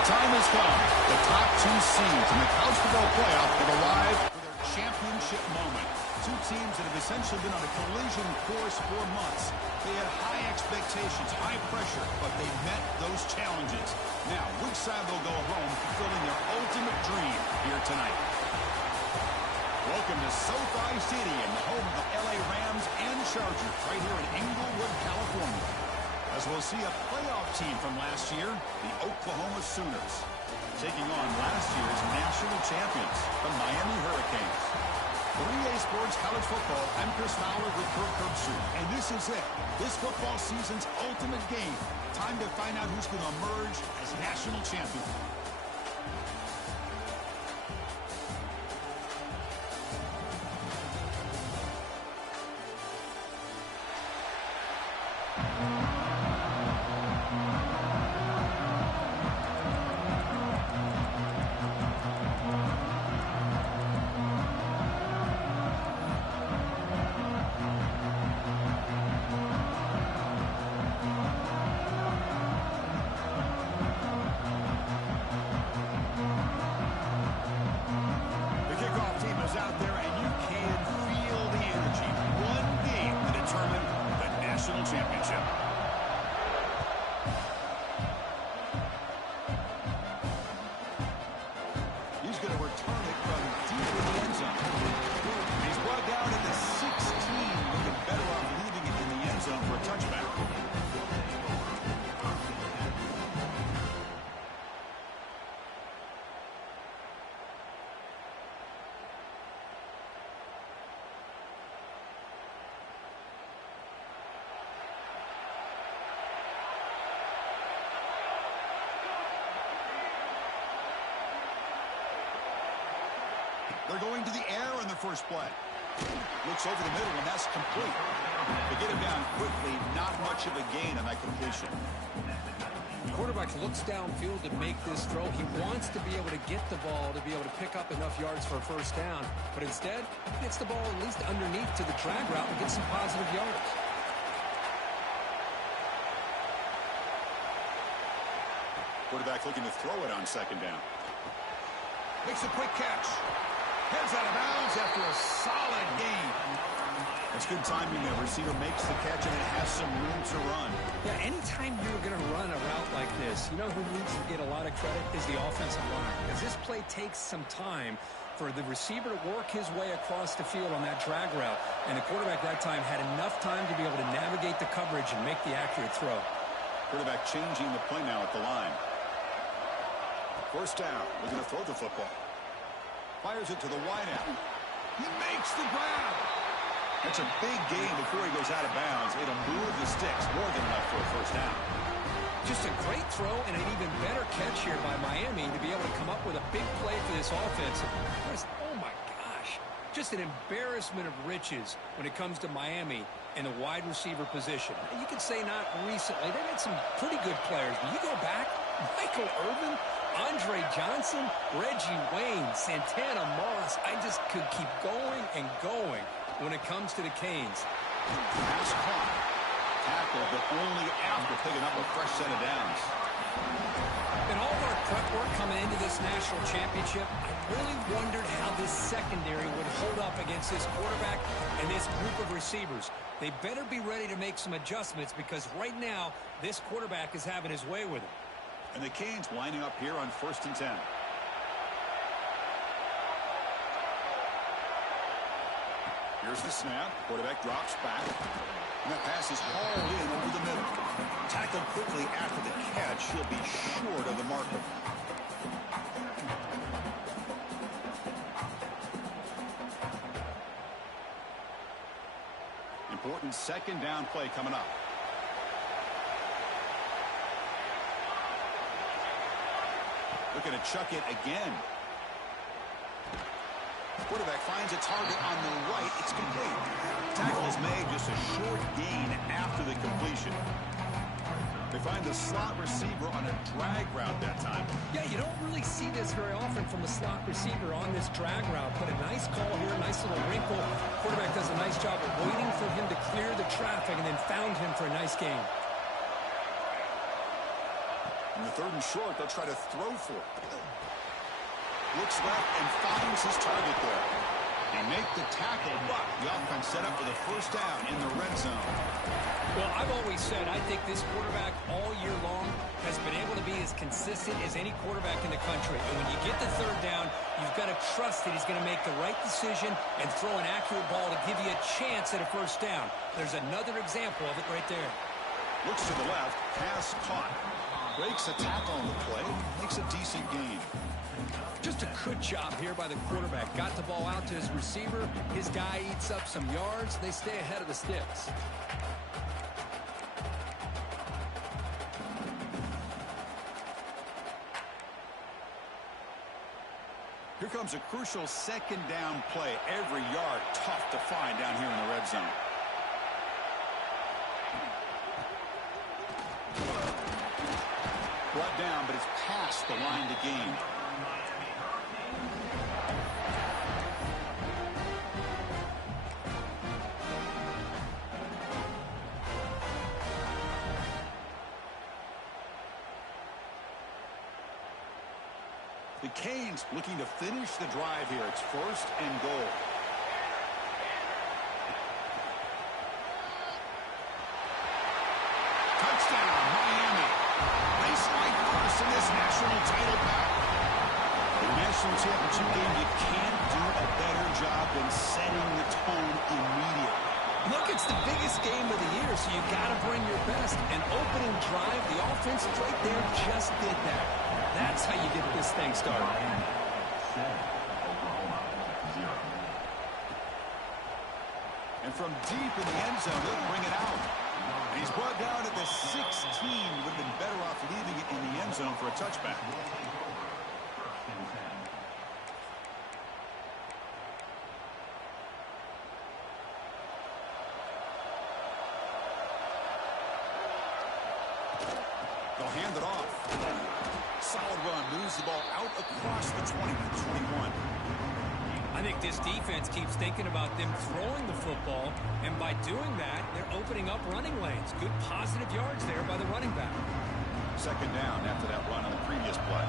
The time has come. The top two seeds in the college football playoff have arrived for their championship moment. Two teams that have essentially been on a collision course for months. They had high expectations, high pressure, but they met those challenges. Now, which side will go home fulfilling their ultimate dream here tonight? Welcome to SoFi Stadium, the home of the LA Rams and Chargers, right here in Inglewood, California. As we'll see a playoff team from last year, the Oklahoma Sooners, taking on last year's national champions, the Miami Hurricanes. For EA Sports College Football, I'm Chris Fowler with Kirk Herbstreit, and this is it. This football season's ultimate game. Time to find out who's going to emerge as national champion. Out there, and you can feel the energy. One game to determine the national championship. He's going to return it from deep in the end zone. He's brought down at the 16. Looking better off leaving it in the end zone for a touchback. They're going to the air in the first play. Looks over the middle, and that's complete. They get him down quickly, not much of a gain on that completion. The quarterback looks downfield to make this throw. He wants to be able to get the ball to be able to pick up enough yards for a first down. But instead, he gets the ball at least underneath to the drag route and gets some positive yards. Quarterback looking to throw it on second down. Makes a quick catch. Heads out of bounds after a solid gain. That's good timing there. Receiver makes the catch and it has some room to run. Yeah, anytime you're going to run a route like this, you know who needs to get a lot of credit is the offensive line. Because this play takes some time for the receiver to work his way across the field on that drag route. And the quarterback that time had enough time to be able to navigate the coverage and make the accurate throw. Quarterback changing the play now at the line. First down. We're going to throw the football. Fires it to the wideout. He makes the grab. That's a big gain before he goes out of bounds. It'll move the sticks more than enough for a first down. Just a great throw and an even better catch here by Miami to be able to come up with a big play for this offense. Oh, my gosh. Just an embarrassment of riches when it comes to Miami in the wide receiver position. You could say not recently. They've had some pretty good players. When you go back, Michael Irvin, Andre Johnson, Reggie Wayne, Santana Moss. I just could keep going and going when it comes to the Canes. Pass caught. Tackle, but only after picking up a fresh set of downs. In all of our prep work coming into this national championship, I really wondered how this secondary would hold up against this quarterback and this group of receivers. They better be ready to make some adjustments because right now, this quarterback is having his way with it. And the Canes lining up here on 1st and 10. Here's the snap. Quarterback drops back. And that pass is hauled in over the middle. Tackled quickly after the catch. He'll be short of the marker. Important second down play coming up. Looking to chuck it again. Quarterback finds a target on the right. It's complete. Tackle is made, just a short gain after the completion. They find the slot receiver on a drag route that time. Yeah, you don't really see this very often from a slot receiver on this drag route, but a nice call here, nice little wrinkle. Quarterback does a nice job of waiting for him to clear the traffic and then found him for a nice gain. On the 3rd and short, they'll try to throw for it. Looks left and finds his target there. They make the tackle, but the offense set up for the first down in the red zone. Well, I've always said I think this quarterback all year long has been able to be as consistent as any quarterback in the country. And when you get the 3rd down, you've got to trust that he's going to make the right decision and throw an accurate ball to give you a chance at a first down. There's another example of it right there. Looks to the left, pass caught. Breaks a tackle on the play, makes a decent gain. Just a good job here by the quarterback. Got the ball out to his receiver. His guy eats up some yards. They stay ahead of the sticks. Here comes a crucial 2nd down play. Every yard tough to find down here in the red zone. Brought down, but it's past the line to gain. The Canes looking to finish the drive here. It's 1st and goal. Touchdown, Miami. They strike first in this national title bout. In the national championship game, you can't do a better job than setting the tone immediately. Look, it's the biggest game of the year, so you got to bring your best. An opening drive, the offense right there just did that. That's how you get this thing started. And from deep in the end zone, they'll bring it out. And he's brought down at the 16. Would have been better off leaving it in the end zone for a touchback. They'll hand it off. Solid run. Moves the ball out across the 20 to 21. I think this defense keeps thinking about them throwing the football, and by doing that, they're opening up running lanes. Good positive yards there by the running back. 2nd down after that run on the previous play.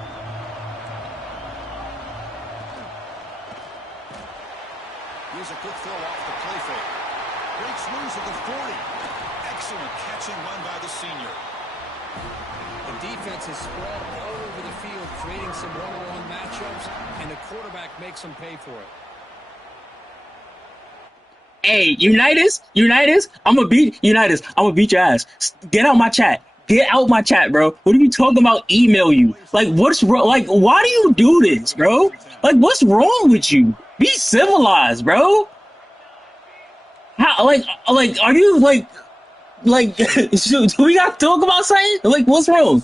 Here's a quick throw off the play fake. Breaks loose at the 40. Excellent catch and run by the senior. The defense is spread all over the field, creating some one-on-one matchups, and the quarterback makes them pay for it. Hey, Unitas, I'm gonna beat Unitas. I'm gonna beat your ass. Get out my chat. Get out my chat, bro. What are you talking about? Email you. Like, what's wrong? Like, why do you do this, bro? Like, what's wrong with you? Be civilized, bro. How? Like, are you like? Do we got to talk about something? Like, what's wrong?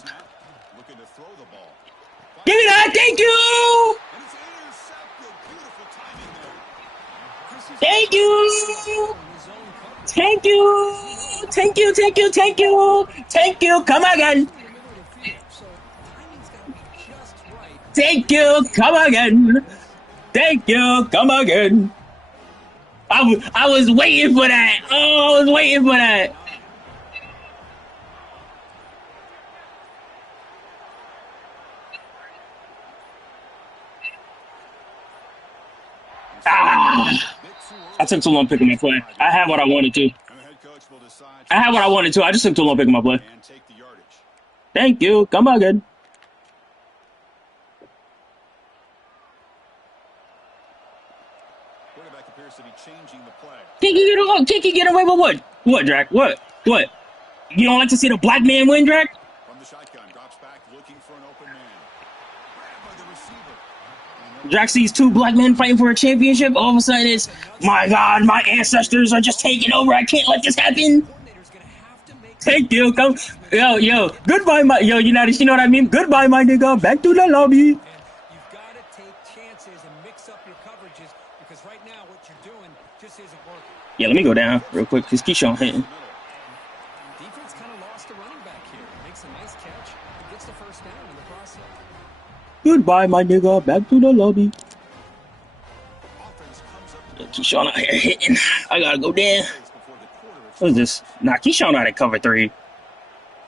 Looking to throw the ball. Give me that. Thank you. And it's intercepted. Beautiful timing there. Thank you. Thank you. Thank you. Thank you. Thank you. Thank you. Come again. Thank you. Come again. Thank you. Come again. I was waiting for that. Oh, I was waiting for that. I took too long picking my play. I had what I wanted to. I just took too long picking my play. Thank you. Come again. Can you get away with what? What, Drac? What? You don't like to see the black man win, Drac? From the shotgun, drops back, looking for an open man. Grabbed by the receiver. Drac sees 2 black men fighting for a championship. All of a sudden, it's, my God, my ancestors are just taking over. I can't let this happen. Thank you. Come, yo, goodbye, United. You know what I mean? Goodbye, my nigga. Back to the lobby. You've got to take chances and mix up your coverages because right now what you're doing just isn't working. Yeah, let me go down real quick because Keyshawn hitting. Defense kind of lost a running back here. Makes a nice catch and gets the first down in the process. Goodbye, my nigga. Back to the lobby. Yeah, Keyshawn out here hitting. I gotta go down. What is this? Nah, Keyshawn out at cover 3.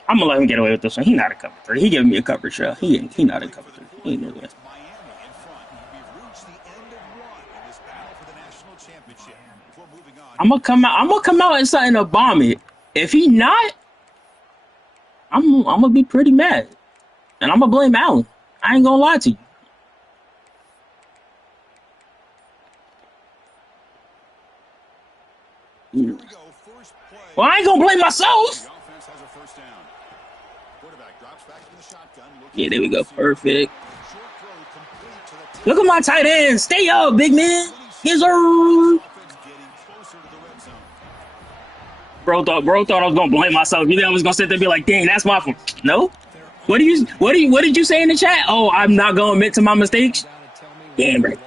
I'm gonna let him get away with this one. He not a cover three. He giving me a coverage, yeah. He not a cover three. He ain't no way. Miami in front. We've reached the end of one in this battle for the national championship. Before moving on, I'm gonna come out. I'm gonna come out and something to bomb it. If he not, I'm gonna be pretty mad, and I'm gonna blame Allen. I ain't gonna lie to you. here we go. First play. Well, I ain't gonna blame myself. The offense has a first down. Quarterback drops back from the shotgun. Yeah, there we go. Perfect. Short throw complete to the Look at my tight end. Stay up, big man. Yes, sir. offense getting closer to the red zone. Bro thought I was gonna blame myself. You think I was gonna sit there and be like, dang, that's my fault. No. What did you say in the chat? Oh, I'm not gonna admit to my mistakes. Damn right.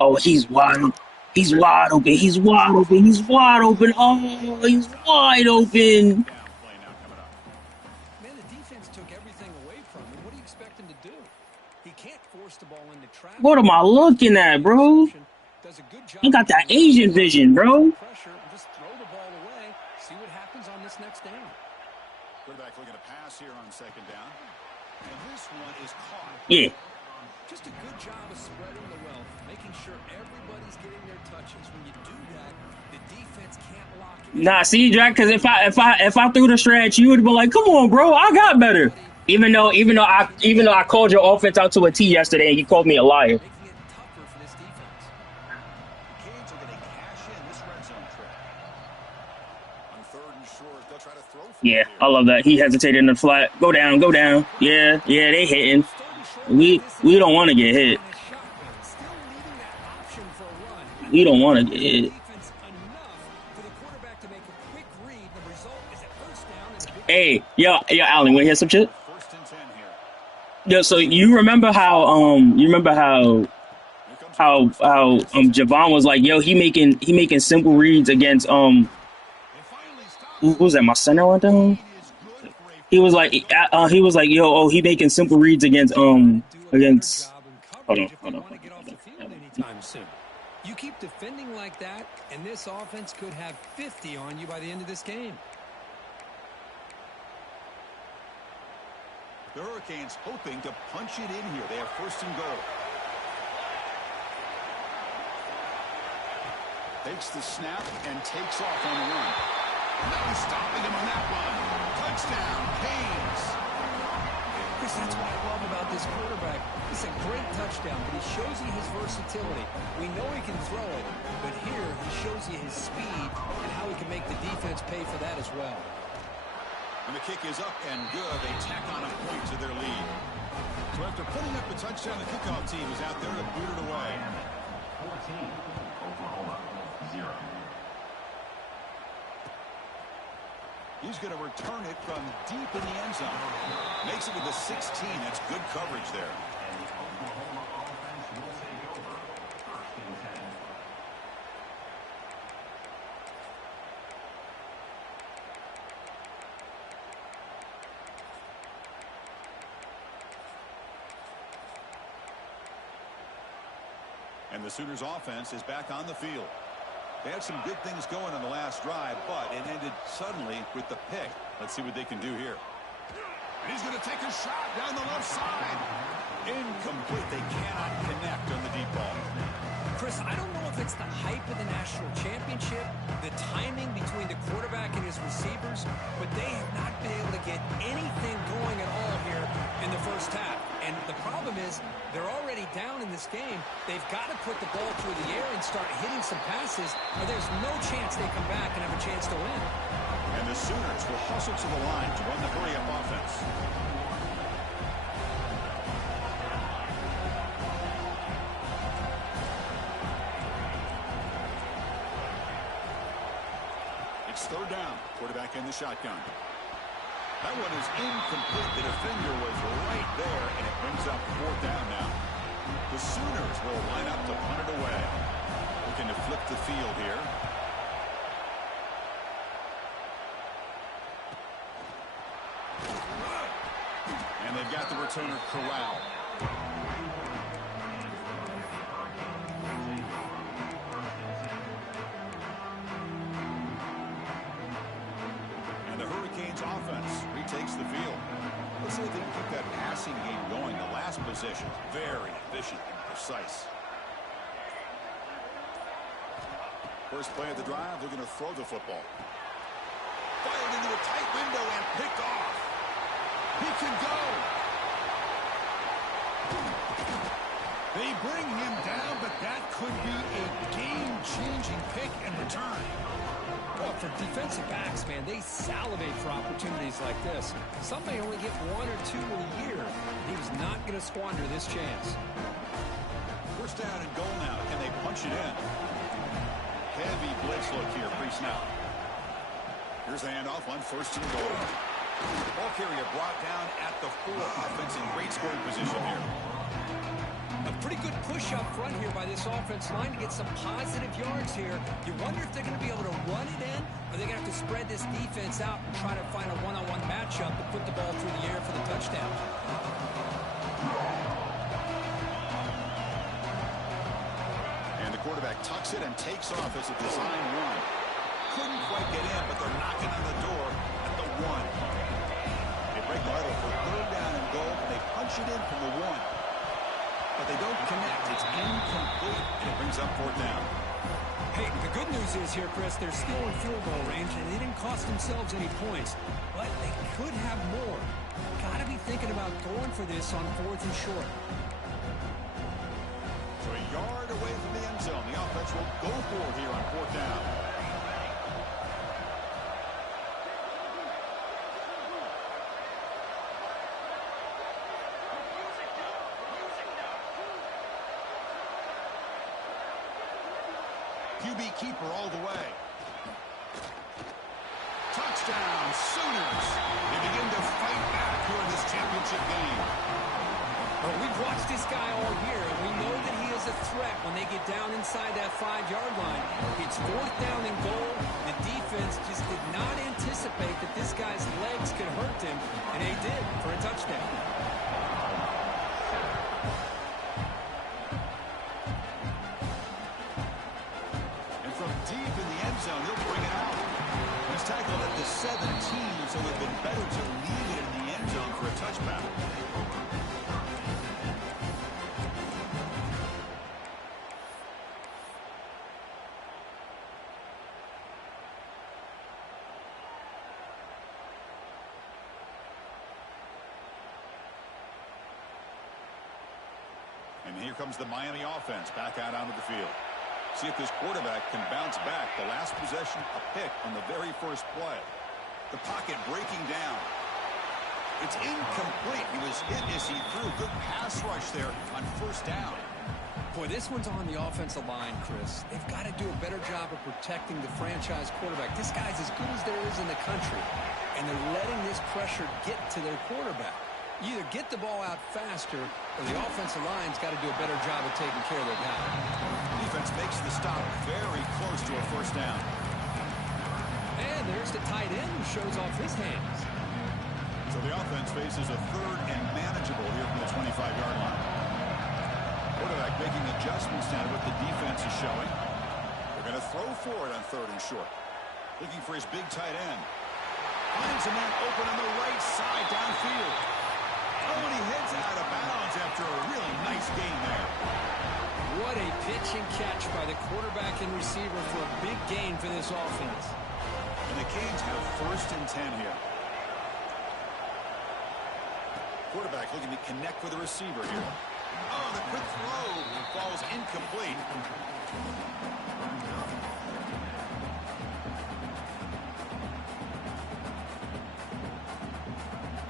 Oh, he's wide open. He's wide open. He's wide open. He's wide open. Oh, he's wide open. Down play now coming up. Man, the defense took everything away from him. What do you expect him to do? He can't force the ball into traffic. What am I looking at, bro? Does a good job. I got that Asian vision, bro. Pressure and just throw the ball away. See what happens on this next down. Quarterback looking to pass here on second down. And this one is caught. Yeah. Just a good job of spreading the wealth, making sure everybody's getting their touches. When you do that, the defense can't lock it. Nah, see, Jack, because if I threw the stretch, you would have been like, "Come on, bro, I got better." Even though I called your offense out to a T yesterday, and you called me a liar. Making it tougher for this defense. Canes are going to cash in this red zone trip. On third and short, they'll try to throw for Yeah, it I here. love that. He hesitated in the flat. Go down, go down. Yeah, they hitting. We don't want to get hit. And a shotgun, still leaving that option for a run. We don't want to get hit. Defense enough for the quarterback to make a quick read. The result is a first down and a big Hey, yo, Allen, wanna hear some shit? First and 10 here. Yo, so you remember how Here comes Javon was like, yo, he making simple reads against They finally stop who was that? My center went down. is good for a He was like, yo, oh, he making simple reads against against. Hold on. Want to get off the field anytime soon. You keep defending like that, and this offense could have 50 on you by the end of this game. The Hurricanes hoping to punch it in here. They have first and goal. Takes the snap and takes off on the run. No stopping him on that one. Touchdown, Canes. Chris, that's what I love about this quarterback. It's a great touchdown, but he shows you his versatility. We know he can throw it, but here he shows you his speed and how he can make the defense pay for that as well. And the kick is up and good. They tack on a point to their lead. So after putting up a touchdown, the kickoff team is out there to boot it away. 14, Oklahoma, 0. He's going to return it from deep in the end zone. Makes it with a 16. That's good coverage there. And the Oklahoma offense will take over. First and 10. And the Sooners offense is back on the field. They had some good things going on the last drive, but it ended suddenly with the pick. Let's see what they can do here. And he's going to take a shot down the left side. Incomplete. They cannot connect on the deep ball. Chris, I don't know if it's the hype of the national championship, the timing between the quarterback and his receivers, but they have not been able to get anything going at all here in the first half. And the problem is they're already down in this game. They've got to put the ball through the air and start hitting some passes, or there's no chance they come back and have a chance to win. And the Sooners will hustle to the line to run the hurry-up offense. It's third down. Quarterback in the shotgun. That one is incomplete. The defender was right there, and it brings up fourth down now. The Sooners will line up to punt it away. Looking to flip the field here. And they've got the returner corralled. Canes offense retakes the field. Let's see if they can keep that passing game going. The last possession, very efficient and precise. First play of the drive, they're going to throw the football. Fired into a tight window and picked off. He can go. They bring him down, but that could be a game-changing pick and return. Well, for defensive backs, man, they salivate for opportunities like this. Some may only get one or two a year. He was not going to squander this chance. First down and goal now. Can they punch it in? Heavy blitz look here, pre-snap. Here's the handoff on first and goal. Ball carrier brought down at the 4. Offense in great scoring position here. A pretty good push up front here by this offense line to get some positive yards here. You wonder if they're going to be able to run it in, or they're going to have to spread this defense out and try to find a one-on-one matchup to put the ball through the air for the touchdown. And the quarterback tucks it and takes off as a design run. Couldn't quite get in, but they're knocking on the door at the 1. They break the huddle for third down and goal, and they punch it in from the 1. But they don't connect. It's incomplete, and it brings up fourth down. Hey, the good news is here, Chris, they're still in field goal range, and they didn't cost themselves any points. But they could have more. Got to be thinking about going for this on 4th and short. So a yard away from the end zone. The offense will go for it here on fourth down. QB keeper all the way. Touchdown, Sooners. They begin to fight back here in this championship game. Well, we've watched this guy all year, and we know that he is a threat when they get down inside that 5-yard line. It's fourth down and goal. The defense just did not anticipate that this guy's legs could hurt him, and they did for a touchdown. Deep in the end zone, he'll bring it out. He's tackled at the 17, so it would have been better to leave it in the end zone for a touchback. And here comes the Miami offense back out onto the field. See if this quarterback can bounce back. The last possession, a pick on the very first play. The pocket breaking down. It's incomplete. He was hit as he threw. Good pass rush there on first down. Boy, this one's on the offensive line, Chris. They've got to do a better job of protecting the franchise quarterback. This guy's as good as there is in the country, and they're letting this pressure get to their quarterback. You either get the ball out faster, or the offensive line's got to do a better job of taking care of their guy. Defense makes the stop very close to a first down. And there's the tight end who shows off his hands. So the offense faces a third and manageable here from the 25-yard line. Quarterback making adjustments now to what the defense is showing. They're going to throw for it on third and short. Looking for his big tight end. Finds a man open on the right side downfield. Oh, and he heads out of bounds after a really nice game there. What a pitch and catch by the quarterback and receiver for a big gain for this offense. And the Canes have first and 10 here. Quarterback looking to connect with the receiver here. Oh, the quick throw falls incomplete.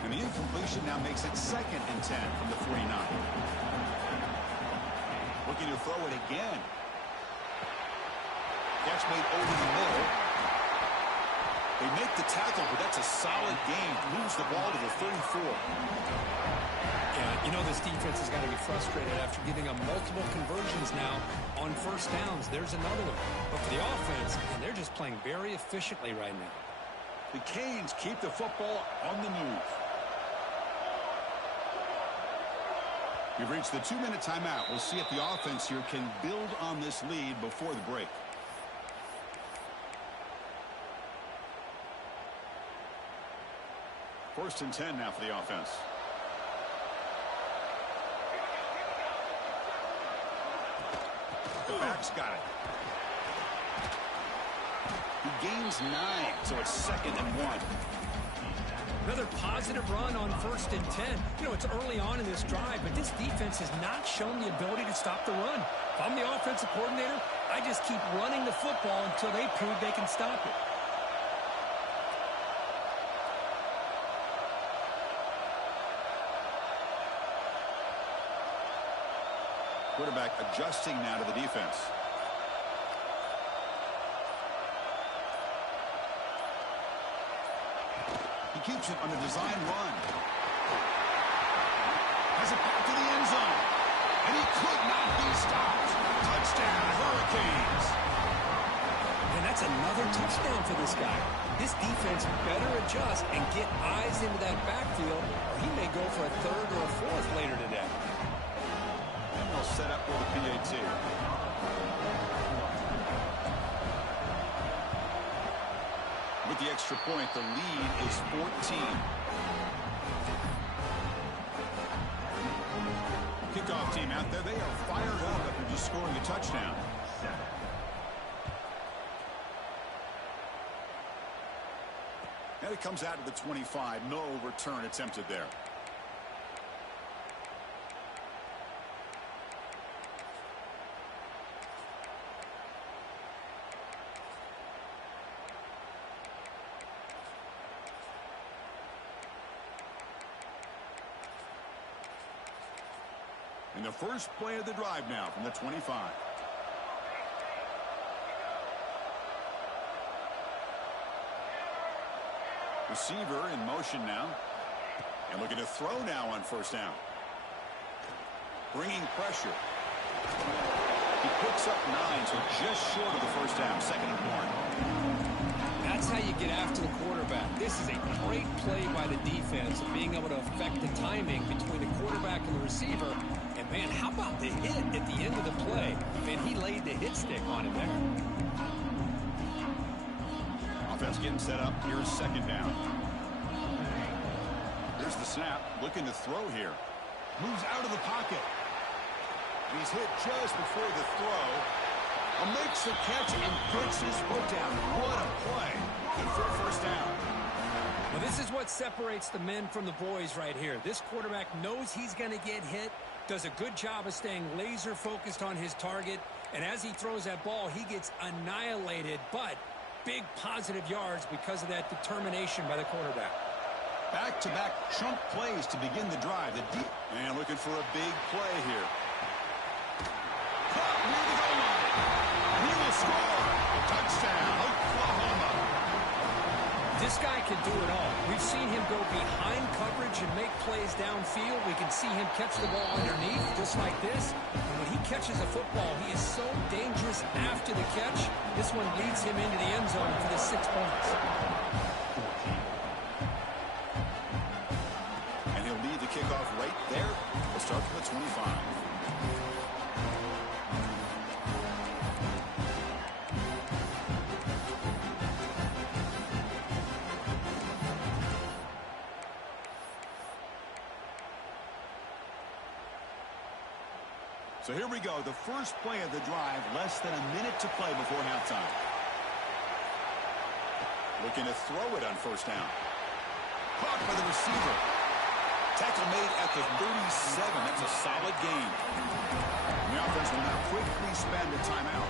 And the incompletion now makes it second and 10 from the 49. Looking to throw it again. Catch made over the middle. They make the tackle, but that's a solid gain. Moves the ball to the 34. Yeah, you know this defense has got to be frustrated after giving them multiple conversions now on first downs. There's another one. But for the offense, and they're just playing very efficiently right now. The Canes keep the football on the move. We've reached the 2-minute timeout. We'll see if the offense here can build on this lead before the break. First and 10 now for the offense. The back's got it. He gains 9, so it's 2nd and 1. Another positive run on 1st and 10. You know, it's early on in this drive, but this defense has not shown the ability to stop the run. If I'm the offensive coordinator, I just keep running the football until they prove they can stop it. Quarterback adjusting now to the defense. He keeps it on a design run. Has it back to the end zone. And he could not be stopped. Touchdown, Hurricanes. And that's another touchdown for this guy. This defense better adjust and get eyes into that backfield, or he may go for a 3rd or a 4th later today. And they'll set up with a PAT. With the extra point, the lead is 14. Kickoff team out there, they are fired up after just scoring a touchdown. And it comes out to the 25. No return attempted there. And the first play of the drive now from the 25. Receiver in motion now. And looking to throw now on 1st down. Bringing pressure. He picks up 9, so just short of the 1st down. 2nd and 1. That's how you get after the quarterback. This is a great play by the defense of being able to affect the timing between the quarterback and the receiver. And, man, how about the hit at the end of the play? Man, he laid the hit stick on him there. Offense getting set up. Here's 2nd down. Here's the snap. Looking to throw here. Moves out of the pocket. He's hit just before the throw. Makes the catch and puts his foot down. What a play. Good for a 1st down. Well, this is what separates the men from the boys right here. This quarterback knows he's going to get hit, does a good job of staying laser focused on his target, and as he throws that ball, he gets annihilated, but big positive yards because of that determination by the quarterback. Back-to-back chunk plays to begin the drive. And looking for a big play here. Caught near the goal line. He will score. Touchdown, Oklahoma. This guy can do it all. We've seen him go behind coverage and make plays downfield. We can see him catch the ball underneath just like this. And when he catches a football, he is so dangerous after the catch. This one leads him into the end zone for the 6 points. And he'll lead the kickoff right there. We'll start from the 25. So here we go, the first play of the drive, less than a minute to play before halftime. Looking to throw it on 1st down. Caught by the receiver. Tackle made at the 37. That's a solid gain. And the offense will now quickly spend a timeout.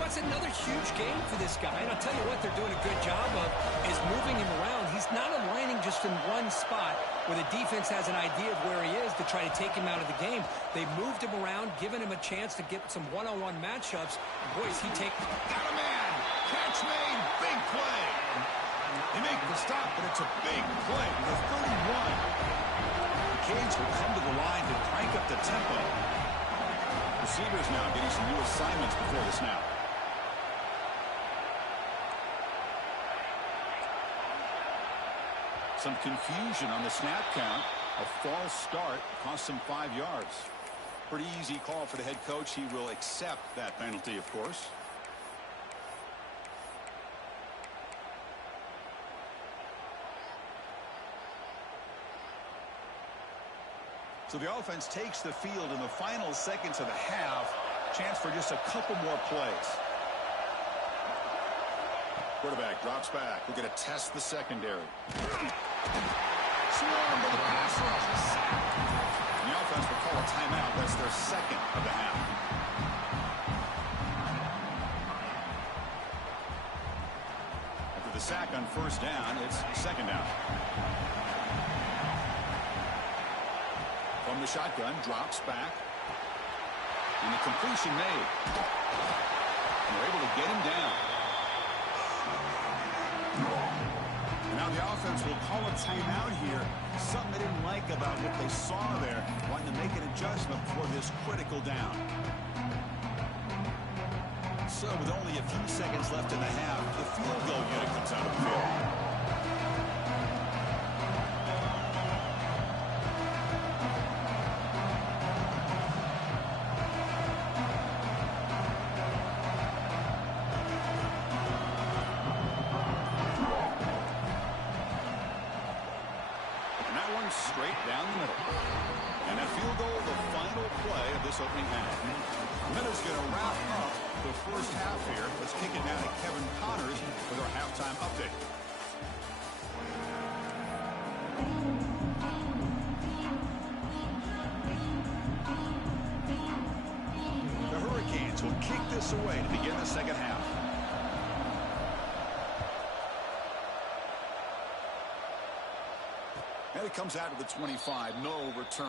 That's another huge game for this guy. And I'll tell you what they're doing a good job of is moving him around. He's not aligning just in one spot where the defense has an idea of where he is to try to take him out of the game. They've moved him around, given him a chance to get some one-on-one matchups. Boys, he takes... Got a man! Catch made! Big play! They make the stop, but it's a big play to the 31. The Canes will come to the line to crank up the tempo. Receivers now getting some new assignments before the snap. Some confusion on the snap count. A false start cost him 5 yards. Pretty easy call for the head coach. He will accept that penalty, of course. So the offense takes the field in the final seconds of the half. Chance for just a couple more plays. Quarterback drops back. We're going to test the secondary. Swarmed by the pass rush. And the offense will call a timeout. That's their second of the half. After the sack on first down, it's second down. From the shotgun, drops back. And the completion made. And they're able to get him down. And now the offense will call a timeout here. Something they didn't like about what they saw there. Wanting to make an adjustment for this critical down. So with only a few seconds left in the half, the field goal unit comes out of the field. Straight down the middle. And that field goal, the final play of this opening half. Minutes going to wrap up the first half here. Let's kick it down to Kevin Connors with our halftime update. The Hurricanes will kick this away to begin the second half. And it comes out to the 25. No return.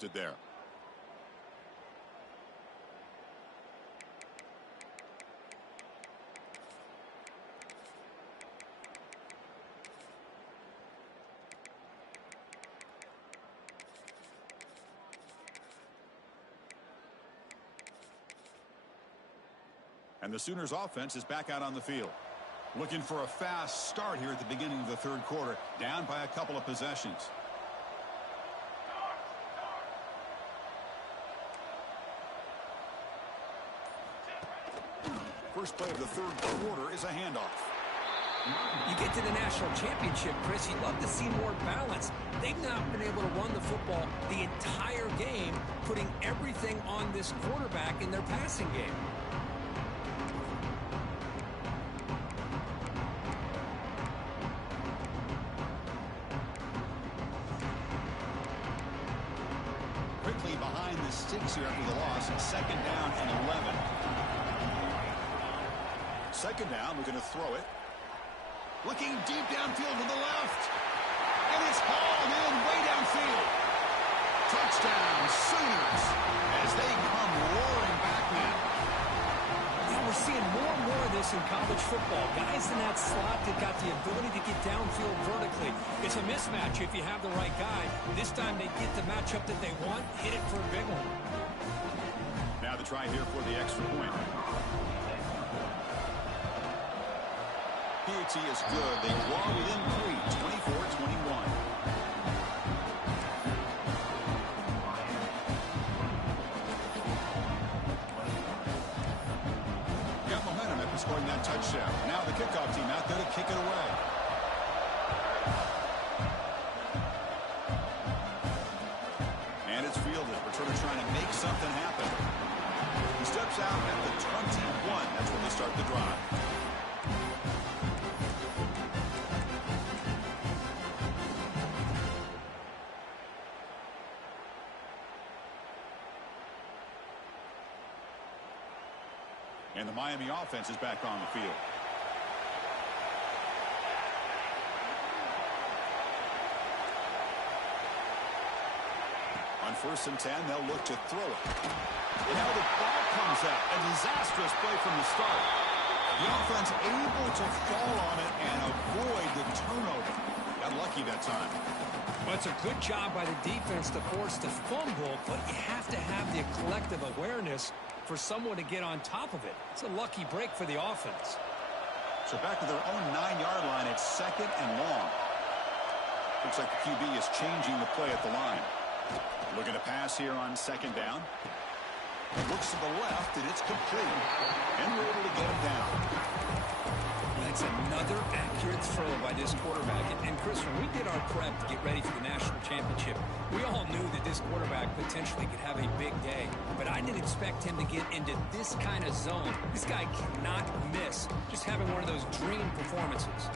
To there. And the Sooners offense is back out on the field. Looking for a fast start here at the beginning of the third quarter. Down by a couple of possessions. First play of the third quarter is a handoff. You get to the national championship, Chris, you'd love to see more balance. They've not been able to run the football the entire game, putting everything on this quarterback in their passing game. Quickly behind the sticks here after the loss. Second down and 11. Second down, we're going to throw it. Looking deep downfield to the left. And it's hauled in way downfield. Touchdown, Sooners, as they come roaring back now. Yeah, we're seeing more and more of this in college football. Guys in that slot that got the ability to get downfield vertically. It's a mismatch if you have the right guy. This time they get the matchup that they want, hit it for a big one. Now the try here for the extra point. PAT is good. They draw within 3, 24-21. Got momentum after scoring that touchdown. Now the kickoff team out there to kick it away. And it's fielded. Returner trying to make something happen. He steps out at the 21. That's when they start the drive. And the Miami offense is back on the field. On 1st and 10, they'll look to throw it. And now the ball comes out. A disastrous play from the start. The offense able to fall on it and avoid the turnover. Got lucky that time. Well, it's a good job by the defense to force the fumble, but you have to have the collective awareness for someone to get on top of it. It's a lucky break for the offense. So back to their own 9-yard line. It's second and long. Looks like the QB is changing the play at the line. Looking to pass here on second down. Looks to the left, and it's complete. And we're able to get him down. That's another accurate throw by this quarterback. And Chris, when we did our prep to get ready for the national championship, we all knew that this quarterback potentially could have a big day. But I didn't expect him to get into this kind of zone. This guy cannot miss. Just having one of those dream performances.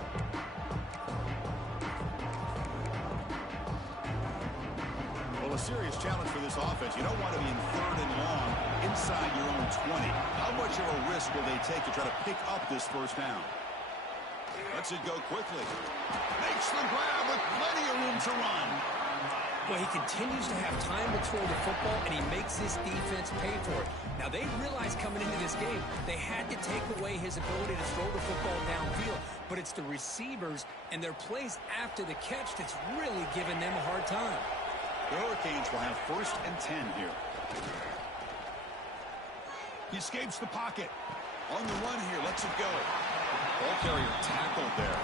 Well, a serious challenge for this offense. You don't want to be in third and long inside your own 20. How much of a risk will they take to try to pick up this first down? Lets it go quickly. Makes the grab with plenty of room to run. Well, he continues to have time to throw the football, and he makes his defense pay for it. Now, they realized coming into this game, they had to take away his ability to throw the football downfield. But it's the receivers and their plays after the catch that's really giving them a hard time. The Hurricanes will have 1st and 10 here. He escapes the pocket. On the run here, lets it go. Ball carrier tackled there.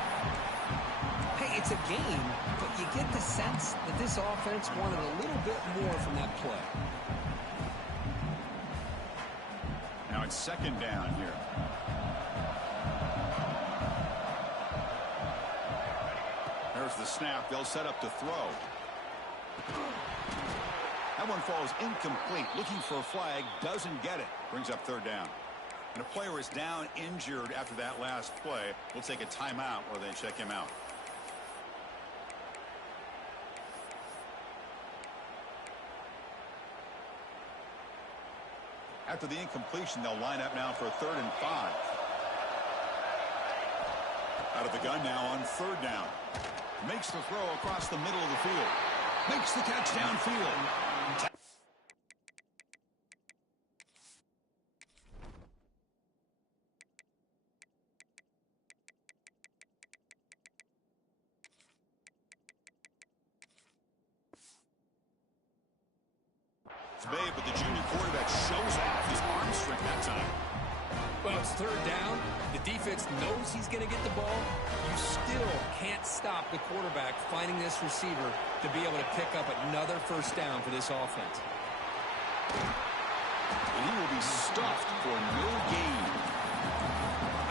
Hey, it's a game, but you get the sense that this offense wanted a little bit more from that play. Now it's second down here. There's the snap. They'll set up to throw. That one falls incomplete. Looking for a flag. Doesn't get it. Brings up third down. And a player is down injured after that last play. We'll take a timeout while they check him out. After the incompletion, they'll line up now for a 3rd and 5. Out of the gun now on 3rd down. Makes the throw across the middle of the field. Makes the catch downfield. It's Babe, but the junior quarterback shows off his arm strength that time. Well, it's 3rd down. The defense knows he's going to get the ball. You still can't stop the quarterback finding this receiver to be able to pick up another 1st down for this offense. And he will be stuffed for no gain.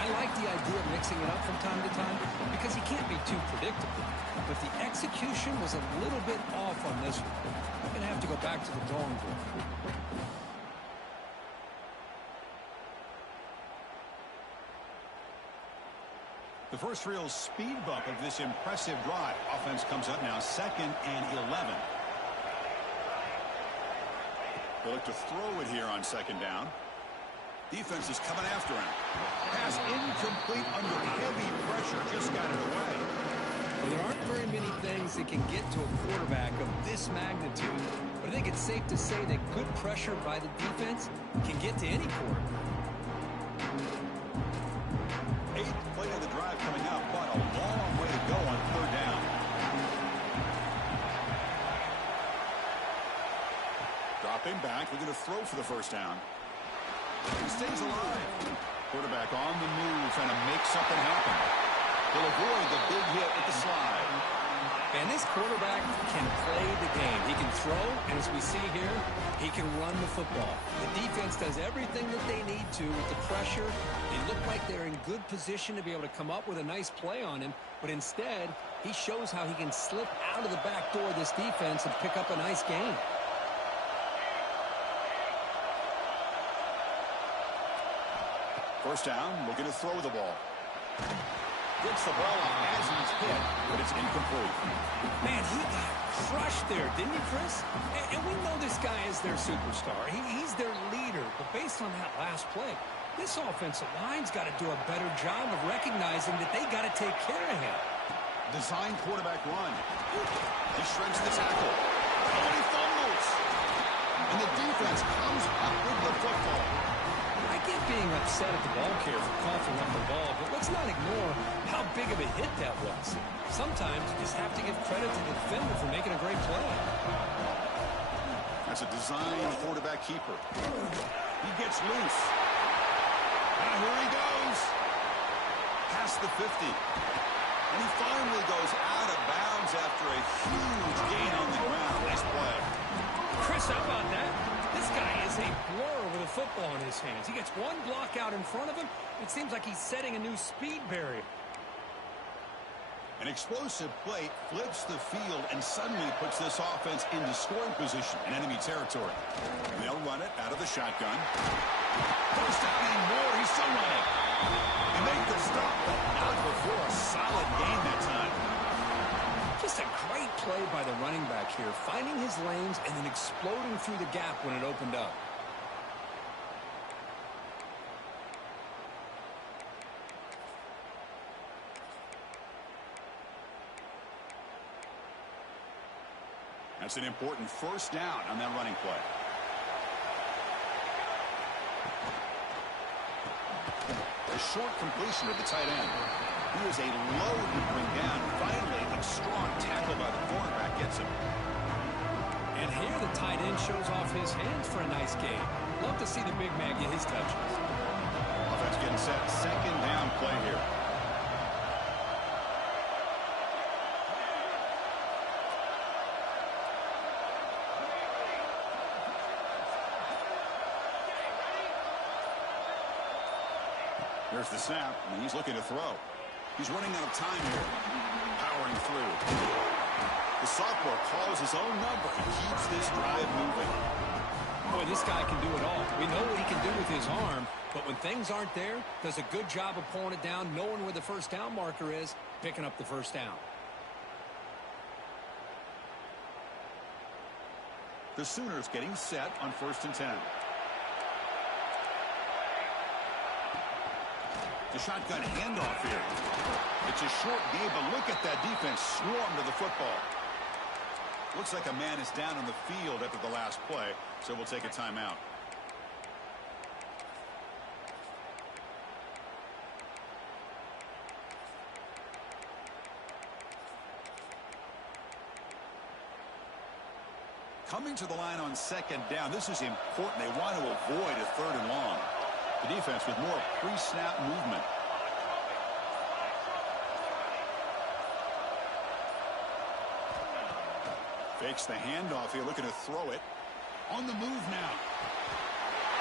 I I like the idea of mixing it up from time to time because he can't be too predictable. But the execution was a little bit off on this one. I'm going to have to go back to the drawing board. The first real speed bump of this impressive drive. Offense comes up now 2nd and 11. They look to throw it here on 2nd down. Defense is coming after him. Pass incomplete under heavy pressure. Just got it away. Well, there aren't very many things that can get to a quarterback of this magnitude, but I think it's safe to say that good pressure by the defense can get to any quarterback. 8th play of the drive coming up, but a long way to go on 3rd down. Dropping back, we're going to throw for the 1st down. He stays alive. Quarterback on the move, trying to make something happen. He'll avoid the big hit with the slide. And this quarterback can play the game. He can throw, and as we see here, he can run the football. The defense does everything that they need to with the pressure. They look like they're in good position to be able to come up with a nice play on him, but instead, he shows how he can slip out of the back door of this defense and pick up a nice gain. First down, looking to throw the ball. Gets the ball off as he's hit, but it's incomplete. Man, he got crushed there, didn't he, Chris? And we know this guy is their superstar. He's their leader. But based on that last play, this offensive line's got to do a better job of recognizing that they got to take care of him. Design quarterback run. He shreds the tackle. Oh, and he fumbles. And the defense comes up with the football. I get being upset at the ball carrier for coughing up the ball, but let's not ignore how big of a hit that was. Sometimes you just have to give credit to the defender for making a great play. That's a designed quarterback keeper. He gets loose. And here he goes. Past the 50. And he finally goes out of bounds after a huge gain on the ground. Nice play. Chris, how about that? This guy is a blur with a football in his hands. He gets one block out in front of him. It seems like he's setting a new speed barrier. An explosive play flips the field and suddenly puts this offense into scoring position in enemy territory. And they'll run it out of the shotgun. First down and more. He's still running. They make the stop, but not before a solid gain that time. Just a great play by the running back here, finding his lanes and then exploding through the gap when it opened up. That's an important first down on that running play. A short completion to the tight end. He is a load to bring down. Finally, a strong tackle by the cornerback gets him. And here the tight end shows off his hands for a nice gain. Love to see the big man get his touches. Offense getting set. 2nd down play here. There's the snap, and he's looking to throw. He's running out of time here. Powering through. The sophomore calls his own number and keeps this drive moving. Boy, this guy can do it all. We know what he can do with his arm, but when things aren't there, does a good job of pulling it down, knowing where the first down marker is, picking up the first down. The Sooners getting set on 1st and 10. The shotgun handoff here. It's a short game, but look at that defense swarm to the football. Looks like a man is down on the field after the last play, so we'll take a timeout. Coming to the line on 2nd down, this is important. They want to avoid a 3rd and long. The defense with more pre-snap movement. Fakes the handoff here, looking to throw it. On the move now.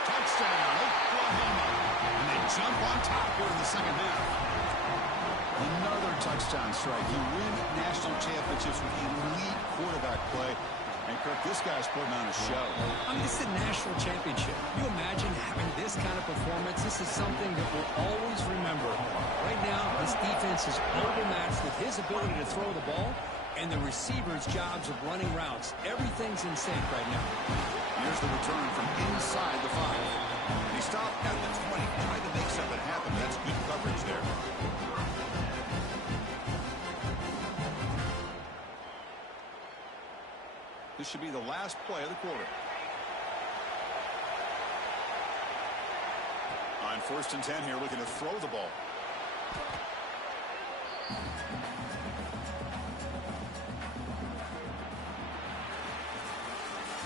Touchdown, Oklahoma. And they jump on top here in the second half. Another touchdown strike. You win national championships with elite quarterback play. And, Kirk, this guy's putting on a show. I mean, this is a national championship. You imagine having this kind of performance? This is something that we'll always remember. Right now, this defense is overmatched with his ability to throw the ball and the receivers' jobs of running routes. Everything's in sync right now. Here's the return from inside the 5. And he stopped at the 20, trying to make something happen. That's good coverage there. This should be the last play of the quarter. On 1st and 10 here, looking to throw the ball.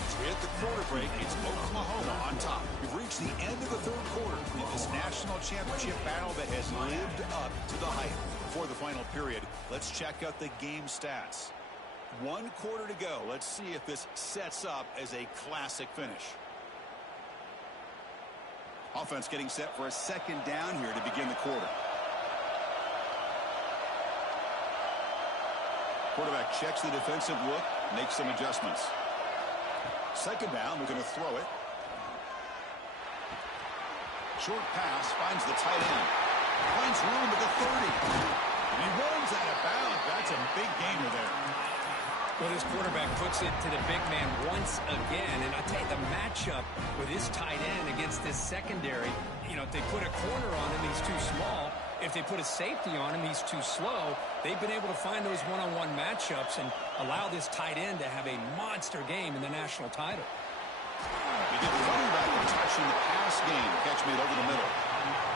As we hit the quarter break, it's Oklahoma on top. We've reached the end of the 3rd quarter in this national championship battle that has lived up to the hype. Before the final period, let's check out the game stats. 1 quarter to go. Let's see if this sets up as a classic finish. Offense getting set for a 2nd down here to begin the quarter. Quarterback checks the defensive look, makes some adjustments. 2nd down, we're going to throw it. Short pass, finds the tight end. Finds room at the 30. And he runs out of bounds. That's a big gainer there. Well, this quarterback puts it to the big man once again. And I tell you, the matchup with his tight end against this secondary, you know, if they put a corner on him, he's too small. If they put a safety on him, he's too slow. They've been able to find those one-on-one matchups and allow this tight end to have a monster game in the national title. You get the running back in touch in the pass game. Catch made over the middle.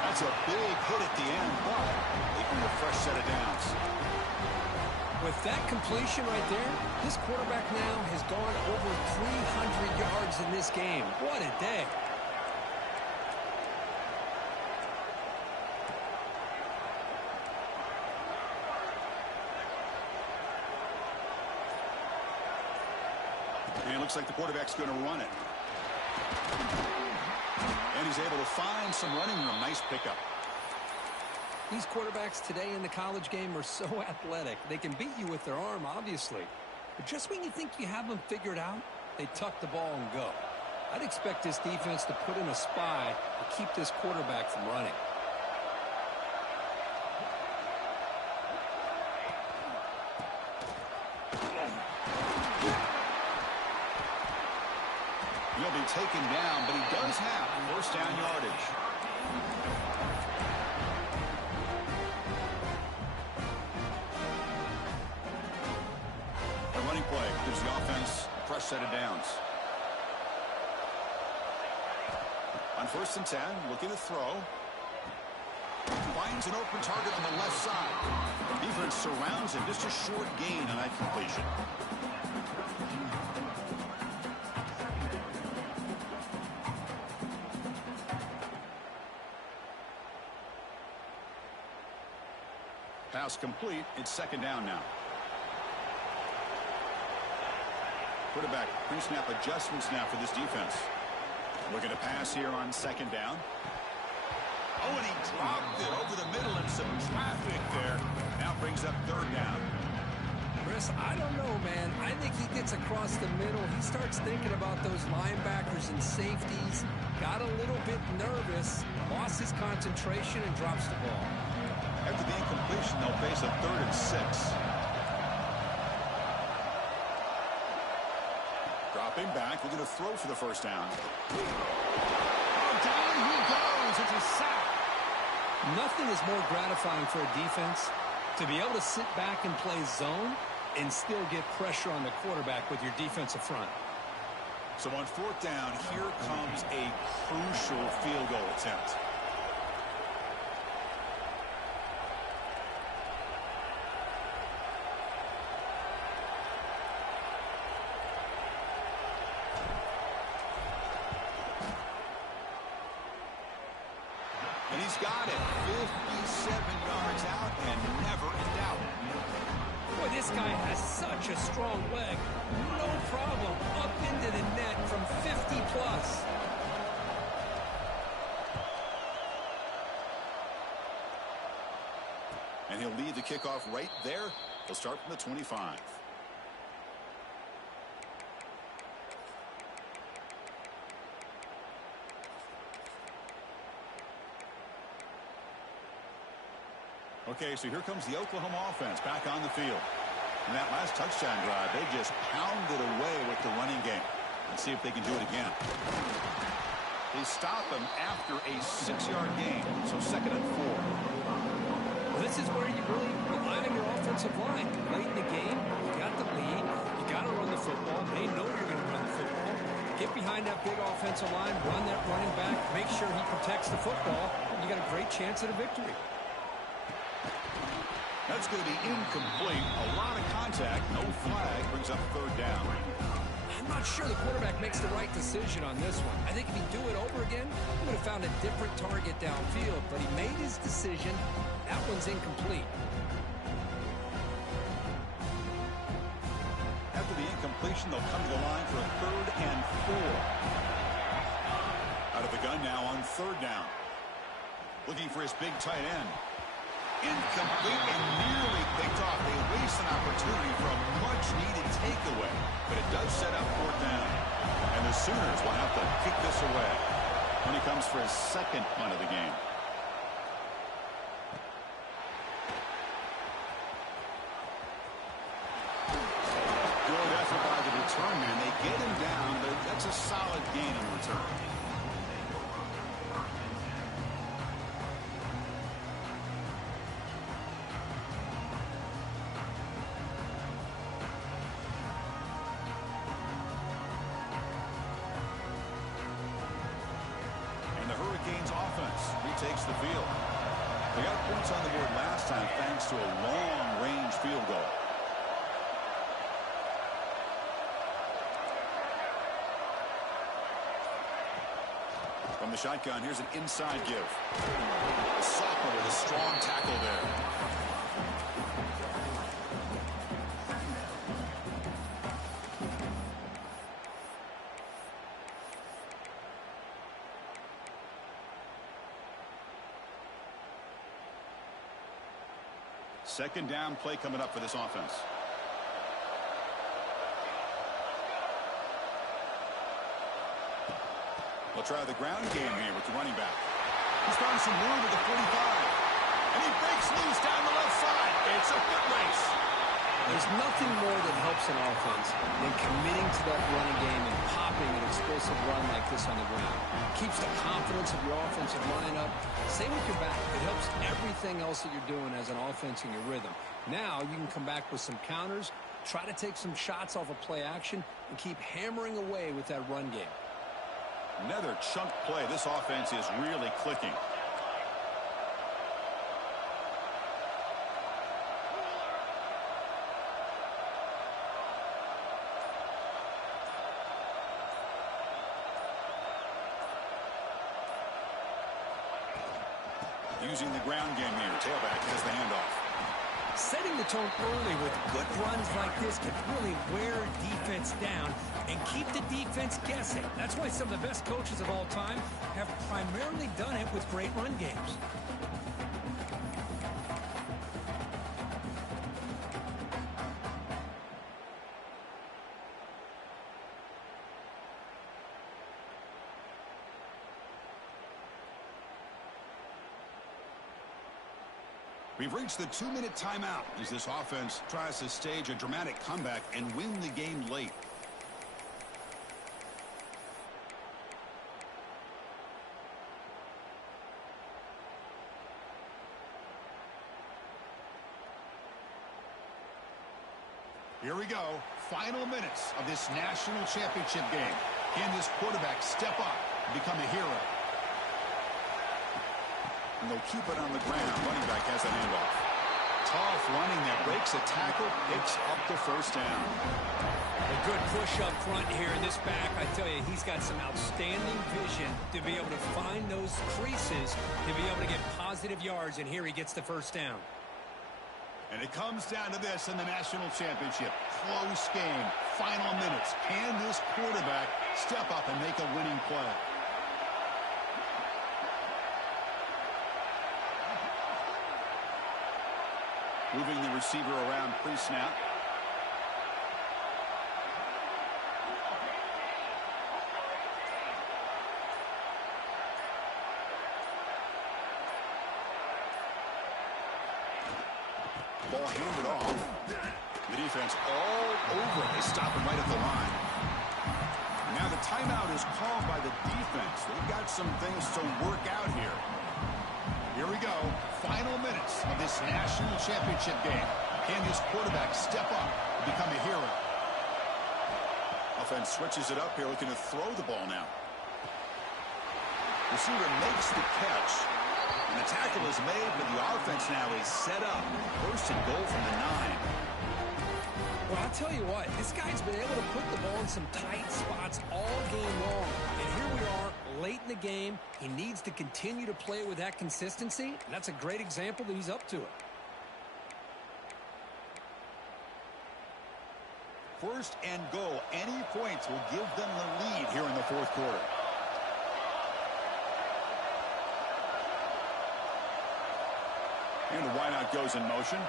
That's a big hit at the end, but they can a fresh set of downs. With that completion right there, this quarterback now has gone over 300 yards in this game. What a day. And it looks like the quarterback's going to run it. And he's able to find some running room. Nice pickup. These quarterbacks today in the college game are so athletic. They can beat you with their arm, obviously. But just when you think you have them figured out, they tuck the ball and go. I'd expect this defense to put in a spy to keep this quarterback from running. He'll be taken down, but he does have 1st down yardage. A running play gives the offense a fresh set of downs. On 1st and 10, looking to throw. Finds an open target on the left side. Defense surrounds him. Just a short gain on that completion. Pass complete. It's 2nd down now. Quarterback pre-snap adjustments now for this defense. Looking to pass here on 2nd down. Oh, and he dropped it over the middle and some traffic there. Now brings up 3rd down. Chris, I don't know, man. I think he gets across the middle. He starts thinking about those linebackers and safeties. Got a little bit nervous, lost his concentration, and drops the ball. After the incompletion, they'll face a 3rd and 6. Dropping back, looking to throw for the 1st down. Oh, down he goes. It's a sack. Nothing is more gratifying for a defense to be able to sit back and play zone and still get pressure on the quarterback with your defensive front. So on 4th down, here comes a crucial field goal attempt. And he's got it. 57 yards out and never in doubt. Boy, this guy has such a strong leg. No problem. Up into the net from 50 plus. he'll lead the kickoff right there. He'll start from the 25. Okay, so here comes the Oklahoma offense back on the field. In that last touchdown drive, they just pounded away with the running game. Let's see if they can do it again. They stop him after a 6-yard gain, so 2nd and 4. Well, this is where you really rely on your offensive line. Late in the game, you got the lead. You got to run the football. They know you're going to run the football. Get behind that big offensive line, run that running back, make sure he protects the football. You got a great chance at a victory. That's going to be incomplete. A lot of contact. No flag. Brings up 3rd down. I'm not sure the quarterback makes the right decision on this one. I think if he'd do it over again, he would have found a different target downfield. But he made his decision. That one's incomplete. After the incompletion, they'll come to the line for a 3rd and 4. Out of the gun now on 3rd down. Looking for his big tight end. Incomplete and nearly picked off. They waste an opportunity for a much-needed takeaway. But it does set up 4th down. And the Sooners will have to kick this away when he comes for his 2nd punt of the game. Good effort by the return man. They get him down, but that's a solid gain in return. Takes the field. They got points on the board last time thanks to a long-range field goal. From the shotgun, here's an inside give. The sophomore with a strong tackle there. Second down play coming up for this offense. We'll try the ground game here with the running back. He's found some room at the 45. And he breaks loose down the left side. It's a foot race. There's nothing more that helps an offense than committing to that running game and popping an explosive run like this on the ground. Keeps the confidence of your offensive line up. Same with your back. It helps everything else that you're doing as an offense in your rhythm. Now you can come back with some counters, try to take some shots off of play action, and keep hammering away with that run game. Another chunk play. This offense is really clicking. Using the ground game here. Tailback has the handoff. Setting the tone early with good runs like this can really wear defense down and keep the defense guessing. That's why some of the best coaches of all time have primarily done it with great run games. We've reached the 2-minute timeout as this offense tries to stage a dramatic comeback and win the game late. Here we go. Final minutes of this national championship game. Can this quarterback step up and become a hero? And they'll keep it on the ground. Running back has the handoff. Tough running there. Breaks a tackle. Picks up the 1st down. A good push up front here in this back. I tell you, he's got some outstanding vision to be able to find those creases, to be able to get positive yards, and here he gets the 1st down. And it comes down to this in the national championship. Close game. Final minutes. Can this quarterback step up and make a winning play? Moving the receiver around pre-snap. Ball handed off. The defense all over. They stop him right at the line. Now the timeout is called by the defense. They've got some things to work out here. Here we go. Final minutes of this national championship game. Can this quarterback step up and become a hero? Offense switches it up here, looking to throw the ball now. Receiver makes the catch. And the tackle is made, but the offense now is set up. First and goal from the 9. Well, I'll tell you what, this guy's been able to put the ball in some tight spots all game long. And here we are, late in the game. He needs to continue to play with that consistency. And that's a great example that he's up to it. First and goal. Any points will give them the lead here in the fourth quarter. And the wideout goes in motion.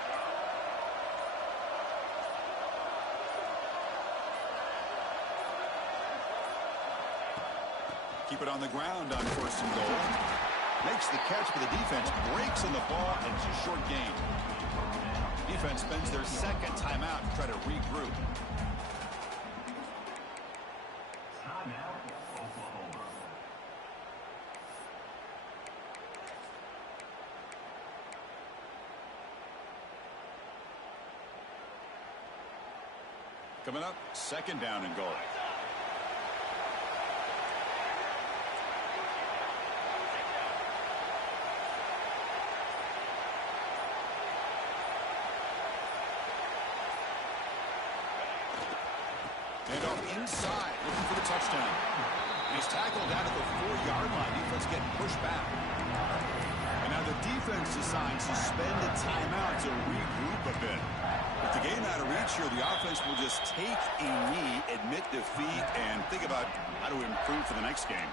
Keep it on the ground on first and goal. Makes the catch, but the defense breaks on the ball, and it's a short gain. Defense spends their second timeout to try to regroup. Timeout, Oklahoma. Coming up, second down and goal. And off inside, looking for the touchdown. He's tackled down at the 4-yard line. Defense getting pushed back. And now the defense decides to spend a timeout to regroup a bit. With the game out of reach here, the offense will just take a knee, admit defeat, and think about how to improve for the next game.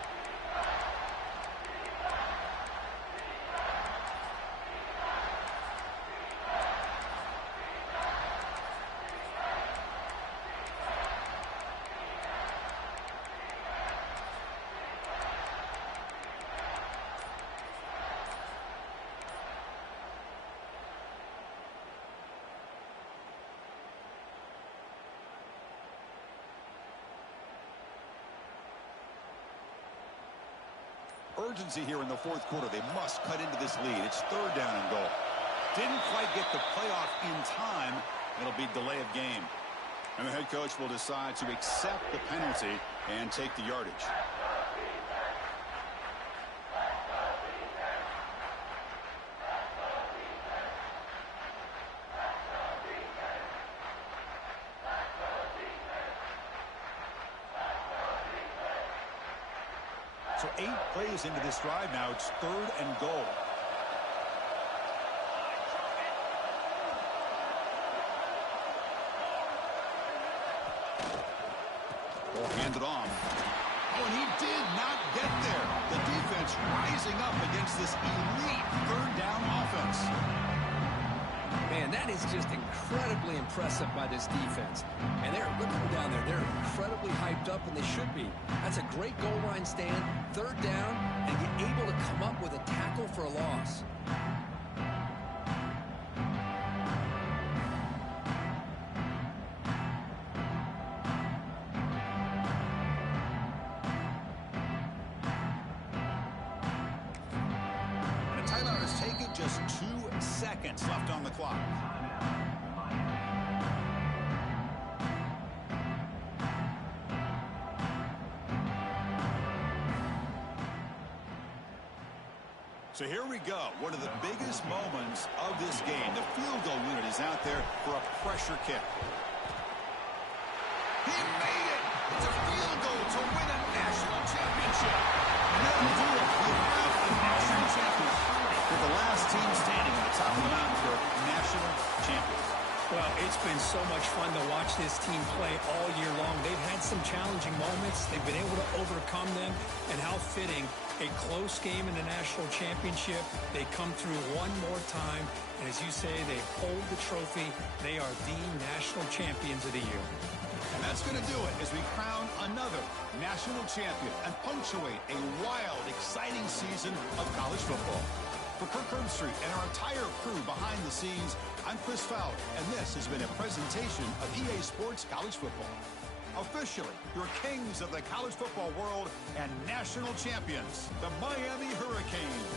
Urgency here in the fourth quarter. They must cut into this lead. It's third down and goal. Didn't quite get the playoff in time. It'll be delay of game. And the head coach will decide to accept the penalty and take the yardage. So 8 plays into this drive now. It's third and goal. Ball handed off. Oh, and he did not get there. The defense rising up against this elite third down offense. Man, that is just incredibly impressive by this defense. And look at them down there. They're incredibly hyped up, and they should be. That's a great goal line stand, third down, and get able to come up with a tackle for a loss. And a timeout is taken, just 2 seconds left on the clock. So here we go. One of the biggest moments of this game. The field goal unit is out there for a pressure kick. He made it. It's a field goal to win a national championship. And that will do it. We have a national champion. With the last team standing on the top of the mountain for national champions. Well, it's been so much fun to watch this team play all year long. They've had some challenging moments. They've been able to overcome them. And how fitting A close game in the national championship. They come through one more time. And as you say, they hold the trophy. They are the national champions of the year. And that's going to do it as we crown another national champion and punctuate a wild, exciting season of college football. For Kirk Herbstreit and our entire crew behind the scenes, I'm Chris Fowler, and this has been a presentation of EA Sports College Football. Officially, your kings of the college football world and national champions, the Miami Hurricanes.